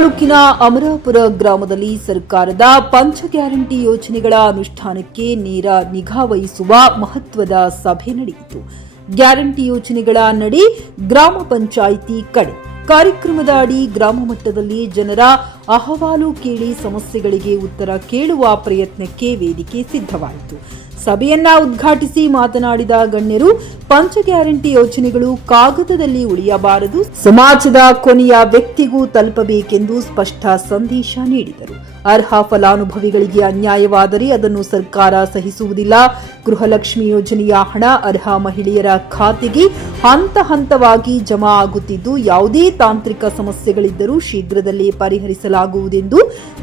ತಾಲೂಕಿನ ಅಮರಾಪುರ ಗ್ರಾಮದಲ್ಲಿ ಸರ್ಕಾರದ ಪಂಚ ಗ್ಯಾರಂಟಿ ಯೋಜನೆಗಳ ಅನುಷ್ಠಾನಕ್ಕೆ ನೇರ ನಿಗಾ ವಹಿಸುವ ಮಹತ್ವದ ಸಭೆ ನಡೆಯಿತು. ಗ್ಯಾರಂಟಿ ಯೋಜನೆಗಳ ನಡಿ ಗ್ರಾಮ ಪಂಚಾಯಿತಿ ಕಡೆ ಕಾರ್ಯಕ್ರಮದ ಅಡಿ ಗ್ರಾಮ ಮಟ್ಟದಲ್ಲಿ ಜನರ ಅಹವಾಲು ಕೇಳಿ ಸಮಸ್ಯೆಗಳಿಗೆ ಉತ್ತರ ಕೇಳುವ ಪ್ರಯತ್ನಕ್ಕೆ ವೇದಿಕೆ ಸಿದ್ಧವಾಯಿತು. ಸಭೆಯನ್ನ ಉದ್ಘಾಟಿಸಿ ಮಾತನಾಡಿದ ಗಣ್ಯರು, ಪಂಚ ಗ್ಯಾರಂಟಿ ಯೋಜನೆಗಳು ಕಾಗದದಲ್ಲಿ ಉಳಿಯಬಾರದು, ಸಮಾಜದ ಕೊನೆಯ ವ್ಯಕ್ತಿಗೂ ತಲುಪಬೇಕೆಂದು ಸ್ಪಷ್ಟ ಸಂದೇಶ ನೀಡಿದರು. ಅರ್ಹ ಫಲಾನುಭವಿಗಳಿಗೆ ಅನ್ಯಾಯವಾದರೆ ಅದನ್ನು ಸರ್ಕಾರ ಸಹಿಸುವುದಿಲ್ಲ. ಗೃಹಲಕ್ಷ್ಮಿ ಯೋಜನೆಯ ಹಣ ಅರ್ಹ ಮಹಿಳೆಯರ ಖಾತೆಗೆ ಹಂತ ಹಂತವಾಗಿ ಜಮಾ ಆಗುತ್ತಿದ್ದು, ಯಾವುದೇ ತಾಂತ್ರಿಕ ಸಮಸ್ಯೆಗಳಿದ್ದರೂ ಶೀಘ್ರದಲ್ಲೇ ಪರಿಹರಿಸಲಾಗುವುದೆಂದು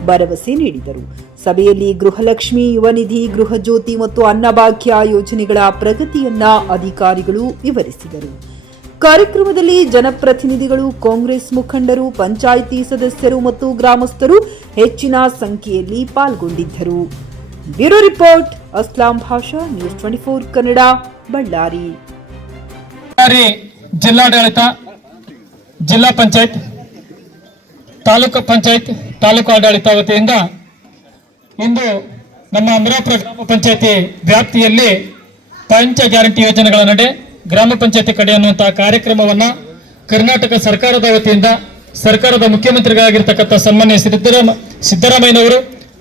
ಭರವಸೆ ನೀಡಿದರು. ಸಭೆಯಲ್ಲಿ ಗೃಹಲಕ್ಷ್ಮಿ, ಯುವ ನಿಧಿ, ಗೃಹ ಜ್ಯೋತಿ ಮತ್ತು ಅನ್ನಭಾಗ್ಯ ಯೋಜನೆಗಳ ಪ್ರಗತಿಯನ್ನ ಅಧಿಕಾರಿಗಳು ವಿವರಿಸಿದರು. ಕಾರ್ಯಕ್ರಮದಲ್ಲಿ ಜನಪ್ರತಿನಿಧಿಗಳು, ಕಾಂಗ್ರೆಸ್ ಮುಖಂಡರು, ಪಂಚಾಯಿತಿ ಸದಸ್ಯರು ಮತ್ತು ಗ್ರಾಮಸ್ಥರು ಹೆಚ್ಚಿನ ಸಂಖ್ಯೆಯಲ್ಲಿ ಪಾಲ್ಗೊಂಡಿದ್ದರು. ಬ್ಯೂರೋ ರಿಪೋರ್ಟ್, ಅಸ್ಲಾಂ ಭಾಷಾ, ನ್ಯೂಸ್ 24 ಕನ್ನಡ, ಬಳ್ಳಾರಿ. ಜಿಲ್ಲಾಡಳಿತ, ಜಿಲ್ಲಾ ಪಂಚಾಯತ್, ತಾಲೂಕು ಪಂಚಾಯತ್, ತಾಲೂಕು ಆಡಳಿತ ವತಿಯಿಂದ ಇಂದು ನಮ್ಮ ಅಮರಾಪುರ ಗ್ರಾಮ ಪಂಚಾಯತಿ ವ್ಯಾಪ್ತಿಯಲ್ಲಿ ಪಂಚ ಗ್ಯಾರಂಟಿ ಯೋಜನೆಗಳ ನಡೆ ಗ್ರಾಮ ಪಂಚಾಯತಿ ಕಡೆ ಅನ್ನುವಂತಹ ಕಾರ್ಯಕ್ರಮವನ್ನ ಕರ್ನಾಟಕ ಸರ್ಕಾರದ ವತಿಯಿಂದ ಸರ್ಕಾರದ ಮುಖ್ಯಮಂತ್ರಿಗಳಾಗಿರ್ತಕ್ಕಂಥ ಸನ್ಮಾನ್ಯ ಸಿದ್ದರಾಮಯ್ಯನವರು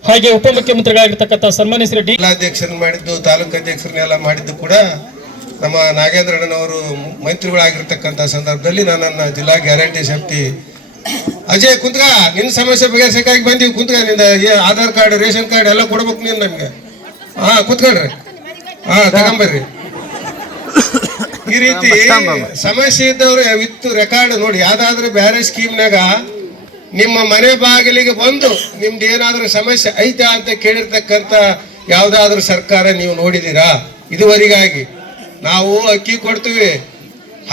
ಹಾಗೆ ಉಪಮುಖ್ಯಮಂತ್ರಿಗಳಾಗಿರ್ತಕ್ಕಂಥ ಸನ್ಮಾನ್ಯ ಶ್ರೀ ಜಿಲ್ಲಾಧ್ಯಕ್ಷರನ್ನು ಮಾಡಿದ್ದು, ತಾಲೂಕು ಅಧ್ಯಕ್ಷರನ್ನೆಲ್ಲ ಮಾಡಿದ್ದು ಕೂಡ ನಮ್ಮ ನಾಗೇಂದ್ರಣ್ಣನವರು ಮಂತ್ರಿಗಳಾಗಿರ್ತಕ್ಕಂಥ ಸಂದರ್ಭದಲ್ಲಿ ನನ್ನನ್ನು ಜಿಲ್ಲಾ ಗ್ಯಾರಂಟಿ ಸಮಿತಿ ಅಜಯ್ ಕುಂತ್ಗ ನಿನ್ನ ಸಮಸ್ಯೆ ಬಗೆಹರಿಸಕ್ಕಾಗಿ ಬಂದೀವಿ, ಕುಂತ್ಗ ನಿಂದ ಆಧಾರ್ ಕಾರ್ಡ್, ರೇಷನ್ ಕಾರ್ಡ್ ಎಲ್ಲ ಕೊಡ್ಬೇಕು ನೀನು ನಮ್ಗೆ. ಕುತ್ಕೊಳ್ರಿ, ತಗೊಂಬರ್ರಿ. ಈ ರೀತಿ ಸಮಸ್ಯೆ ಇದ್ದವ್ರು ವಿತ್ ರೆಕಾರ್ಡ್ ನೋಡಿ, ಯಾವ್ದಾದ್ರು ಬೇರೆ ಸ್ಕೀಮ್ನಾಗ ನಿಮ್ಮ ಮನೆ ಬಾಗಿಲಿಗೆ ಬಂದು ನಿಮ್ದು ಏನಾದ್ರೂ ಸಮಸ್ಯೆ ಐತಾ ಅಂತ ಕೇಳಿರ್ತಕ್ಕಂಥ ಯಾವ್ದಾದ್ರು ಸರ್ಕಾರ ನೀವು ನೋಡಿದೀರಾ ಇದುವರೆಗಾಗಿ? ನಾವು ಅಕ್ಕಿ ಕೊಡ್ತೀವಿ,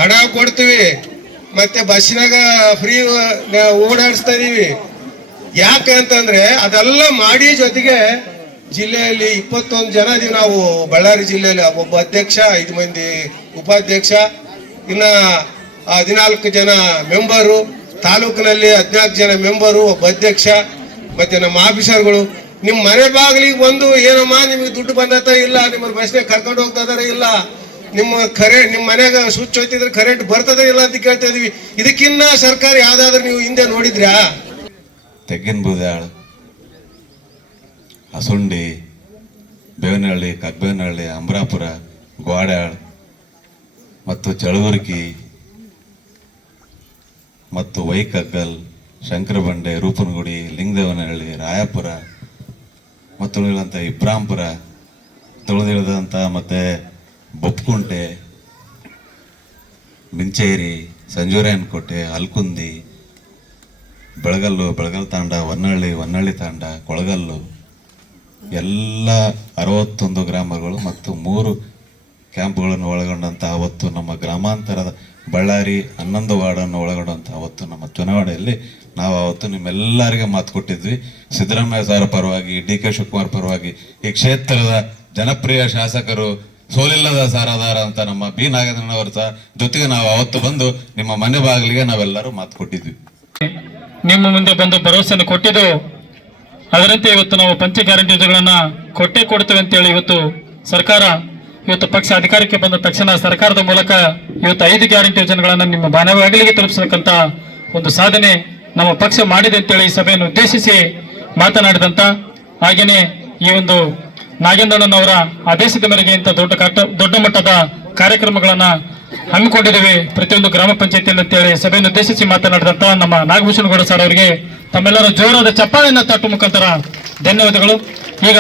ಹಣ ಕೊಡ್ತೀವಿ, ಮತ್ತೆ ಬಸ್ನಾಗ ಫ್ರೀ ಓಡಾಡಿಸ್ತಾ ಇದೀವಿ. ಯಾಕಂತಂದ್ರೆ ಅದೆಲ್ಲ ಮಾಡಿ ಜೊತೆಗೆ ಜಿಲ್ಲೆಯಲ್ಲಿ 21 ಜನ ಇದೀವಿ ನಾವು. ಬಳ್ಳಾರಿ ಜಿಲ್ಲೆಯಲ್ಲಿ ಒಬ್ಬ ಅಧ್ಯಕ್ಷ, 5 ಮಂದಿ ಉಪಾಧ್ಯಕ್ಷ, ಇನ್ನ 14 ಜನ ಮೆಂಬರು, ತಾಲೂಕಿನಲ್ಲಿ 14 ಜನ ಮೆಂಬರು, ಒಬ್ಬ ಅಧ್ಯಕ್ಷ, ಮತ್ತೆ ನಮ್ಮ ಆಫೀಸರ್ಗಳು. ನಿಮ್ಮ ಮನೆ ಬಾಗಿಲಿಗೆ ಬಂದು ಏನಮ್ಮ ನಿಮಗೆ ದುಡ್ಡು ಬಂದತ ಇಲ್ಲ, ನಿಮ್ಮ ಬಸ್ನಾಗ ಕರ್ಕೊಂಡು ಹೋಗ್ತಾ ಇದಾರೆ ಇಲ್ಲ, ನಿಮ್ಮ ಮನೆಯಾಗ ಸ್ವಿಚ್ ಹೋಯ್ತಿದ್ರೆ ಕರೆಂಟ್ ಬರ್ತದೆ ಇಲ್ಲ ಅಂತ ಕೇಳ್ತಾ ಇದೀವಿ. ಇದಕ್ಕಿನ್ನ ಸರ್ಕಾರ ಯಾವ್ದಾದ್ರು ನೀವು ಹಿಂದೆ ನೋಡಿದ್ರಾ? ತೆಗ್ಗಿನಬೂದಾಳ್, ಹಸುಂಡಿ, ಬೇವನಹಳ್ಳಿ, ಕಗ್ಬೇವನಹಳ್ಳಿ, ಅಮರಾಪುರ, ಗ್ವಾಡ್ಯಾಳ್ ಮತ್ತು ಚಳವರ್ಗಿ ಮತ್ತು ವೈಕಗ್ಗಲ್, ಶಂಕರಬಂಡೆ, ರೂಪನಗುಡಿ, ಲಿಂಗದೇವನಹಳ್ಳಿ, ರಾಯಪುರ ಮತ್ತು ಉಳಿದಂಥ ಇಬ್ರಾಂಪುರ, ತುಳಿದಿಳಿದಂಥ ಮತ್ತೆ ಬೊಪ್ಪಕುಂಟೆ, ಮಿಂಚೇರಿ, ಸಂಜೂರಾಯನಕೋಟೆ, ಅಲ್ಕುಂದಿ, ಬೆಳಗಲ್ ತಾಂಡ, ಹೊನ್ನಳ್ಳಿ ತಾಂಡ, ಕೊಳಗಲ್ಲು ಎಲ್ಲ 61 ಗ್ರಾಮಗಳು ಮತ್ತು 3 ಕ್ಯಾಂಪ್ಗಳನ್ನು ಒಳಗೊಂಡಂಥ ಅವತ್ತು ನಮ್ಮ ಗ್ರಾಮಾಂತರದ ಬಳ್ಳಾರಿ 11 ವಾರ್ಡನ್ನು ಒಳಗೊಂಡಂಥ ಅವತ್ತು ನಮ್ಮ ಚುನಾವಣೆಯಲ್ಲಿ ನಾವು ಅವತ್ತು ನಿಮ್ಮೆಲ್ಲರಿಗೆ ಮಾತು ಕೊಟ್ಟಿದ್ವಿ. ಸಿದ್ದರಾಮಯ್ಯ ಸಾರ ಪರವಾಗಿ, DK ಶಿವಕುಮಾರ್ ಪರವಾಗಿ ಈ ಕ್ಷೇತ್ರದ ಜನಪ್ರಿಯ ಶಾಸಕರು, ಸೋಲಿಲ್ಲದ ಸಾರಾಧಾರ ಅಂತ ನಮ್ಮ ಬಿ ನಾಗೇಂದ್ರನವರ ಜೊತೆಗೆ ನಾವು ಅವತ್ತು ಬಂದು ನಿಮ್ಮ ಮನೆ ಬಾಗಿಲಿಗೆ ನಾವೆಲ್ಲರೂ ಮಾತು ಕೊಟ್ಟಿದ್ವಿ. ನಿಮ್ಮ ಮುಂದೆ ಬಂದು ಭರವಸೆಯನ್ನು ಕೊಟ್ಟಿದ್ದು, ಅದರಂತೆ ಇವತ್ತು ನಾವು ಪಂಚ ಗ್ಯಾರಂಟಿ ಯೋಜನೆಗಳನ್ನ ಕೊಟ್ಟೇ ಕೊಡ್ತೇವೆ ಅಂತೇಳಿ ಇವತ್ತು ಸರ್ಕಾರ ಪಕ್ಷ ಅಧಿಕಾರಕ್ಕೆ ಬಂದ ತಕ್ಷಣ ಸರ್ಕಾರದ ಮೂಲಕ ಇವತ್ತು 5 ಗ್ಯಾರಂಟಿ ಯೋಜನೆಗಳನ್ನ ನಿಮ್ಮ ಮನೆ ಬಾಗಿಲಿಗೆ ತಲುಪಿಸತಕ್ಕಂತ ಒಂದು ಸಾಧನೆ ನಮ್ಮ ಪಕ್ಷ ಮಾಡಿದೆ ಅಂತೇಳಿ ಈ ಸಭೆಯನ್ನು ಉದ್ದೇಶಿಸಿ ಮಾತನಾಡಿದಂತ, ಹಾಗೇನೆ ಈ ಒಂದು ನಾಗೇಂದ್ರಣ್ಣನವರ ಆದೇಶದ ಮೇರೆಗೆ ಇಂಥ ದೊಡ್ಡ ಮಟ್ಟದ ಕಾರ್ಯಕ್ರಮಗಳನ್ನ ಹಮ್ಮಿಕೊಂಡಿದ್ದೇವೆ ಪ್ರತಿಯೊಂದು ಗ್ರಾಮ ಪಂಚಾಯತಿಯಲ್ಲಿ ಅಂತೇಳಿ ಸಭೆಯನ್ನು ಉದ್ದೇಶಿಸಿ ಮಾತನಾಡಿದಂತ ನಮ್ಮ ನಾಗಭೂಷಣಗೌಡ ಸರ್ ಅವರಿಗೆ ತಮ್ಮೆಲ್ಲರ ಜೋರಾದ ಚಪ್ಪಾಳೆಯನ್ನ ತಟ್ಟುವ ಮುಖಾಂತರ ಧನ್ಯವಾದಗಳು. ಈಗ